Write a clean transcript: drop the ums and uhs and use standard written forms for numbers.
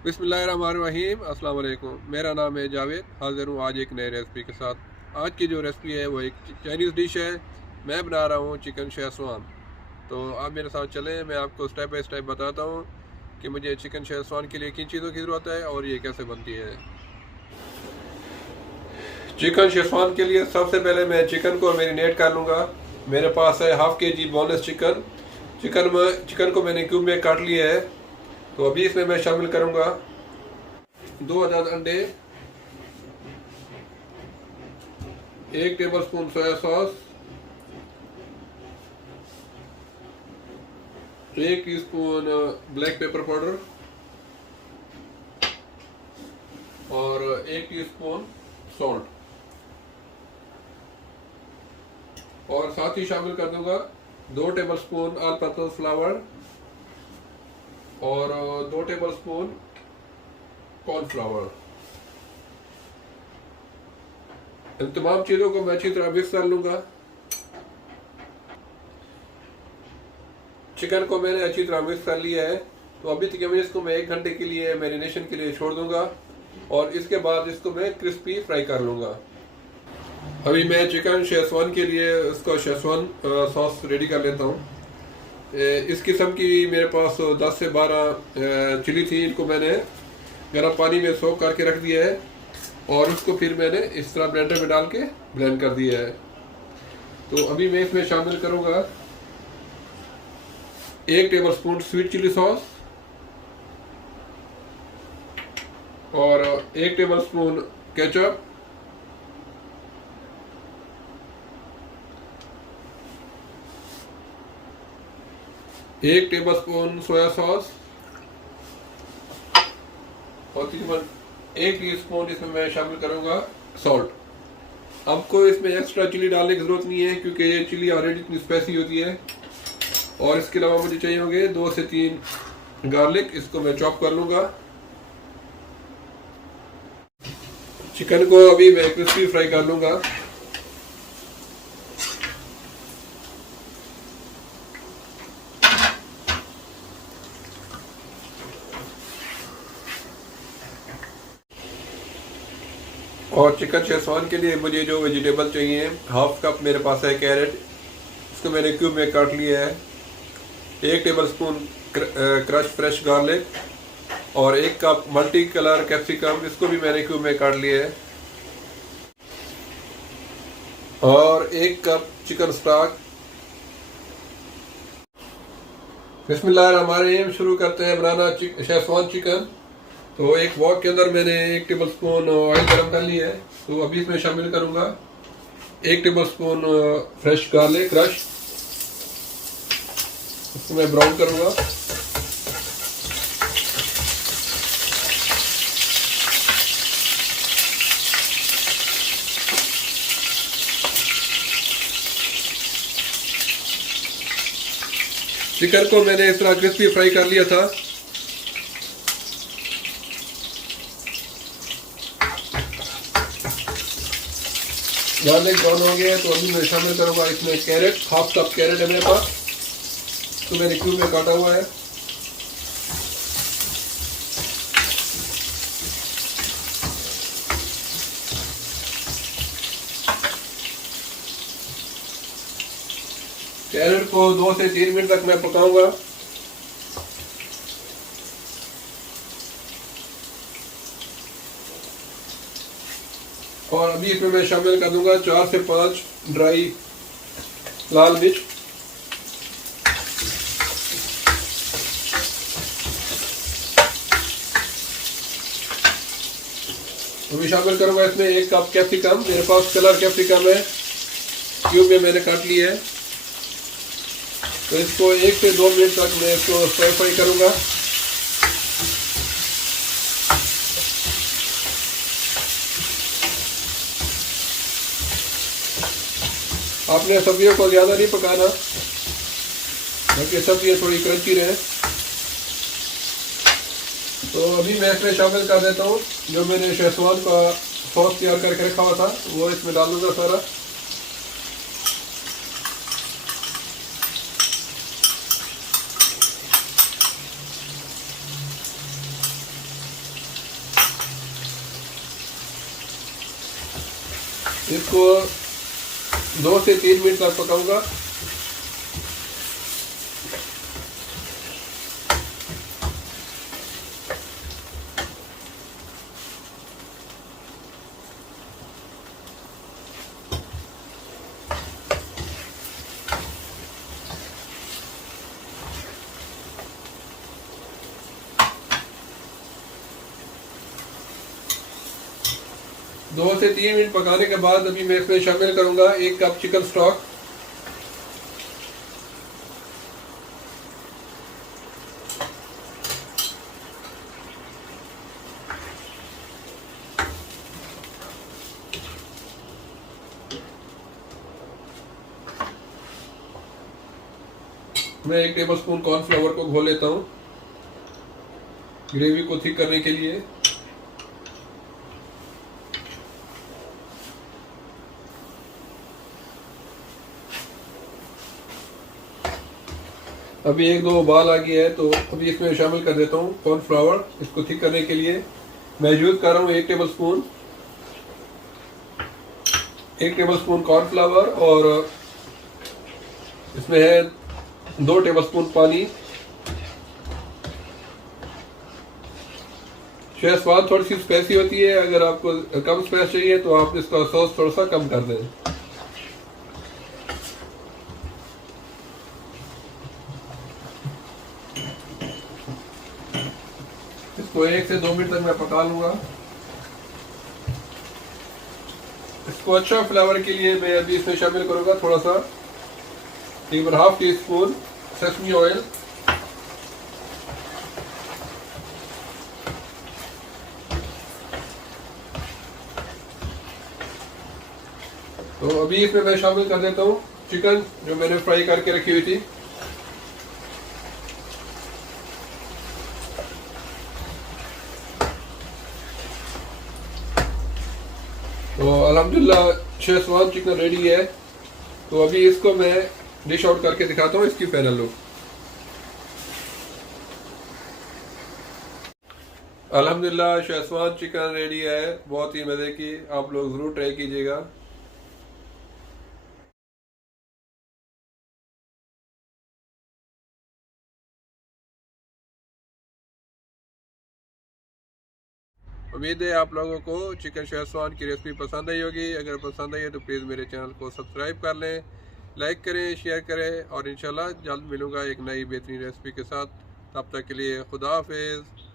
बिस्मिल्लाहिर्रहमानिर्रहीम। अस्सलाम वालेकुम। मेरा नाम है जावेद। हाज़िर हूँ आज एक नई रेसिपी के साथ। आज की जो रेसिपी है वो एक चाइनीज़ डिश है। मैं बना रहा हूँ चिकन शेज़वान। तो आप मेरे साथ चलें, मैं आपको स्टेप बाय स्टेप बताता हूँ कि मुझे चिकन शेज़वान के लिए किन चीज़ों की ज़रूरत है और ये कैसे बनती है। चिकन शेज़वान के लिए सबसे पहले मैं चिकन को मैरिनेट कर लूँगा। मेरे पास है हाफ़ के जी बोनलेस चिकन। चिकन को मैंने क्यूब में काट लिया है। तो अभी इसमें मैं शामिल करूँगा 2 अदद अंडे, 1 tablespoon soya sauce, 1 teaspoon black pepper powder और 1 टीस्पून सॉल्ट, और साथ ही शामिल कर दूंगा 2 table spoon all purpose flower और 2 टेबल स्पून कॉर्नफ्लावर। इन तमाम चीज़ों को मैं अच्छी तरह मिक्स कर लूँगा। चिकन को मैंने अच्छी तरह मिक्स कर लिया है। तो अभी तक इसको मैं 1 घंटे के लिए मैरिनेशन के लिए छोड़ दूँगा और इसके बाद इसको मैं क्रिस्पी फ्राई कर लूँगा। अभी मैं चिकन शेज़वान के लिए इसका शेज़वान सॉस रेडी कर लेता हूँ। इस किस्म की मेरे पास 10 से 12 चिली थी। इनको मैंने गर्म पानी में सोक करके रख दिया है और उसको फिर मैंने इस तरह ब्लेंडर में डाल के ब्लेंड कर दिया है। तो अभी मैं इसमें शामिल करूँगा 1 tablespoon sweet chili sauce और 1 टेबल स्पून केचप, एक टेबल स्पून सोया सॉस और तकरीबन 1 टीस्पून इसमें मैं शामिल करूँगा सॉल्ट। आपको इसमें एक्स्ट्रा चिली डालने की ज़रूरत नहीं है क्योंकि ये चिली ऑलरेडी इतनी स्पाइसी होती है। और इसके अलावा मुझे चाहिए होंगे 2 से 3 गार्लिक। इसको मैं चॉप कर लूँगा। चिकन को अभी मैं क्रिस्पी फ्राई कर लूँगा। और चिकन शेज़वान के लिए मुझे जो वेजिटेबल चाहिए, हाफ कप मेरे पास है कैरेट। इसको मैंने क्यूब में काट लिया है। 1 table spoon crush fresh garlic और 1 कप मल्टी कलर कैप्सिकम। इसको भी मैंने क्यूब में काट लिया है। और 1 कप चिकन स्टॉक। बिस्मिल्लाहिर्रहमानिर्रहीम। शुरू करते हैं बनाना शेज़वान चिकन। तो एक वॉक के अंदर मैंने 1 टेबल स्पून ऑयल गर्म कर लिया है। तो अभी इसमें शामिल करूँगा 1 table spoon fresh garlic crush. इसको मैं ब्राउन करूँगा। चिकन को मैंने इस तरह क्रिस्पी फ्राई कर लिया था। गार्लिक ब्राउन हो गया है। तो अभी मैं शामिल करूँगा इसमें कैरेट। हाफ कप कैरेट है मेरे पास, तो मैंने क्यूब में काटा हुआ है। कैरेट को 2 से 3 मिनट तक मैं पकाऊंगा। और अभी इसमें मैं शामिल कर दूंगा 4 से 5 ड्राई लाल मिर्च। अभी शामिल करूंगा इसमें 1 कप कैप्सिकम। मेरे पास कलर कैप्सिकम है, क्यूब में मैंने काट लिया है। तो इसको 1 से 2 मिनट तक मैं इसको स्टर फ्राई करूंगा। आपने सब्जियों को ज़्यादा नहीं पकाना, बल्कि सब्जियाँ थोड़ी क्रंची रहे। तो अभी मैं इसमें शामिल कर देता हूँ जो मैंने शेज़वान का सॉस तैयार करके रखा हुआ था, वो इसमें डाल दूँगा सारा। इसको 2 से 3 मिनट तक पकाऊंगा। दो से 3 मिनट पकाने के बाद अभी मैं इसमें शामिल करूंगा 1 कप चिकन स्टॉक। मैं 1 टेबलस्पून कॉर्नफ्लावर को घोल लेता हूँ ग्रेवी को थिक करने के लिए। अभी 1-2 उबाल आ गया है, तो अभी इसमें शामिल कर देता हूँ कॉर्नफ्लावर। इसको थिक करने के लिए मैं यूज कर रहा हूँ 1 टेबलस्पून कॉर्नफ्लावर, और इसमें है 2 टेबलस्पून पानी। शेजवान थोड़ी सी स्पाइसी होती है, अगर आपको कम स्पाइस चाहिए तो आप इसका सॉस थोड़ा सा कम कर दें। इसको 1 से 2 मिनट तक मैं पका लूंगा। इसको अच्छा फ्लेवर के लिए मैं अभी इसमें शामिल करूंगा थोड़ा सा तकरीबन ½ टीस्पून सेसमी ऑयल। तो अभी इसमें मैं शामिल कर देता हूँ चिकन जो मैंने फ्राई करके रखी हुई थी। तो अल्हम्दुलिल्लाह शेजवान चिकन रेडी है। तो अभी इसको मैं डिश आउट करके दिखाता हूँ इसकी फाइनल लुक। अल्हम्दुलिल्लाह शेजवान चिकन रेडी है, बहुत ही मज़े की। आप लोग ज़रूर ट्राई कीजिएगा। उम्मीद है आप लोगों को चिकन शेजवान की रेसिपी पसंद आई होगी। अगर पसंद आई है तो प्लीज़ मेरे चैनल को सब्सक्राइब कर लें, लाइक करें, शेयर करें, और इंशाल्लाह जल्द मिलूँगा एक नई बेहतरीन रेसिपी के साथ। तब तक के लिए खुदा हाफिज़।